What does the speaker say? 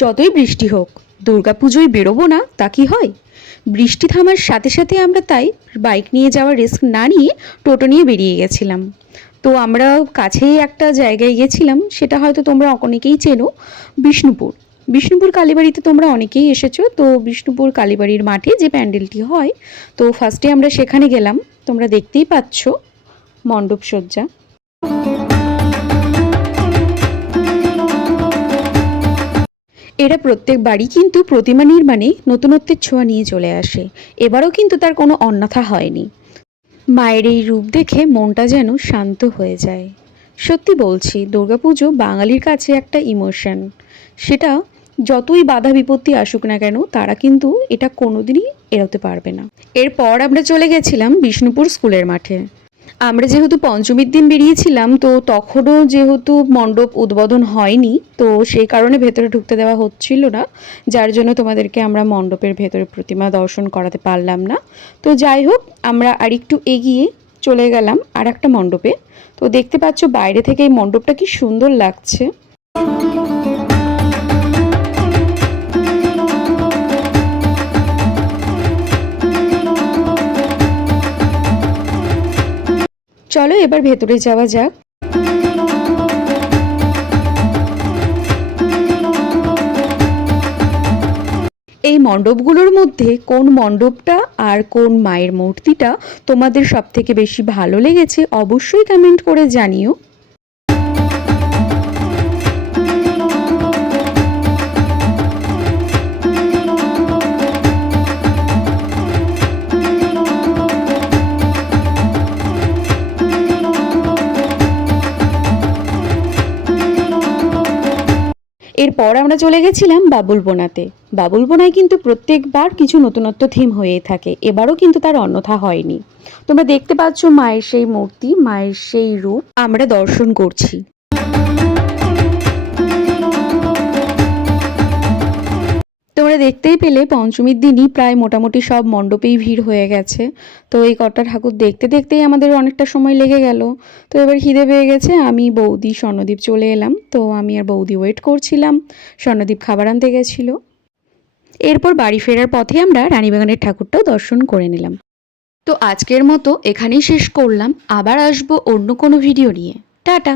যতই বৃষ্টি হোক দুর্গাপুজোয় বেরোবো না তা কি হয়? বৃষ্টি থামার সাথে সাথে আমরা তাই বাইক নিয়ে যাওয়ার রিস্ক না নিয়ে টোটো নিয়ে বেরিয়ে গেছিলাম। তো আমরা কাছেই একটা জায়গায় গেছিলাম, সেটা হয়তো তোমরা অনেকেই চেনো, বিষ্ণুপুর। বিষ্ণুপুর কালীবাড়িতে তোমরা অনেকেই এসেছো। তো বিষ্ণুপুর কালীবাড়ির মাঠে যে প্যান্ডেলটি হয়, তো ফার্স্টে আমরা সেখানে গেলাম। তোমরা দেখতেই পাচ্ছ মণ্ডপসজ্জা। এরা প্রত্যেকবারই কিন্তু প্রতিমা নির্মাণে নতুনত্বের ছোঁয়া নিয়ে চলে আসে। এবারও কিন্তু তার কোনো অন্যথা হয়নি। মায়ের এই রূপ দেখে মনটা যেন শান্ত হয়ে যায়। সত্যি বলছি, দুর্গাপুজো বাঙালির কাছে একটা ইমোশন। সেটা যতই বাধা বিপত্তি আসুক না কেন, তারা কিন্তু এটা কোনোদিনই এড়াতে পারবে না। এরপর আমরা চলে গেছিলাম বিষ্ণুপুর স্কুলের মাঠে। আমরা যেহেতু পঞ্চমীর দিন বেরিয়েছিলাম, তো তখনও যেহেতু মণ্ডপ উদ্বোধন হয়নি, তো সেই কারণে ভেতরে ঢুকতে দেওয়া হচ্ছিল না, যার জন্য তোমাদেরকে আমরা মণ্ডপের ভেতরে প্রতিমা দর্শন করাতে পারলাম না। তো যাই হোক, আমরা আরেকটু এগিয়ে চলে গেলাম আর একটা মণ্ডপে। তো দেখতে পাচ্ছ বাইরে থেকে এই মণ্ডপটা কি সুন্দর লাগছে। চলো এবার ভেতরে যাওয়া যাক। এই মণ্ডপগুলোর মধ্যে কোন মণ্ডপটা আর কোন মায়ের মূর্তিটা তোমাদের সব থেকে বেশি ভালো লেগেছে অবশ্যই কমেন্ট করে জানিও। এরপর আমরা চলে গেছিলাম বাবুলবোনাতে। বাবুলবোনায় কিন্তু প্রত্যেকবার কিছু নতুনত্ব থিম হয়েই থাকে, এবারও কিন্তু তার অন্যথা হয়নি। তোমরা দেখতে পাচ্ছ মায়ের সেই মূর্তি, মায়ের সেই রূপ আমরা দর্শন করছি। তোমরা দেখতেই পেলে পঞ্চমীর দিনই প্রায় মোটামুটি সব মণ্ডপেই ভিড় হয়ে গেছে। তো এই কটা ঠাকুর দেখতে দেখতেই আমাদের অনেকটা সময় লেগে গেল। তো এবার খিদে পেয়ে গেছে, আমি বৌদি স্বর্ণদীপ চলে এলাম। তো আমি আর বৌদি ওয়েট করছিলাম, স্বর্ণদীপ খাবার আনতে গেছিল। এরপর বাড়ি ফেরার পথে আমরা রানীবাগানের ঠাকুরটাও দর্শন করে নিলাম। তো আজকের মতো এখানেই শেষ করলাম, আবার আসবো অন্য কোনো ভিডিও নিয়ে। টাটা।